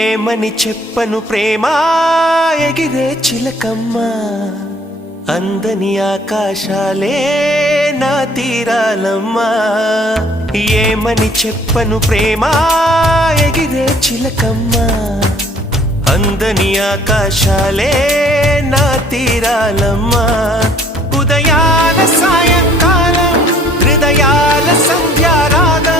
ఏమని చెప్పను ప్రేమ ఎగిరే చిలకమ్మ అందని ఆకాశాలే నా తీరాలమ్మా ఏమని చెప్పను ప్రేమ ఎగిరే చిలకమ్మ అందని ఆకాశాలే నా తీరాలమ్మా ఉదయాల సాయంకాలం హృదయాల సంధ్యారాగం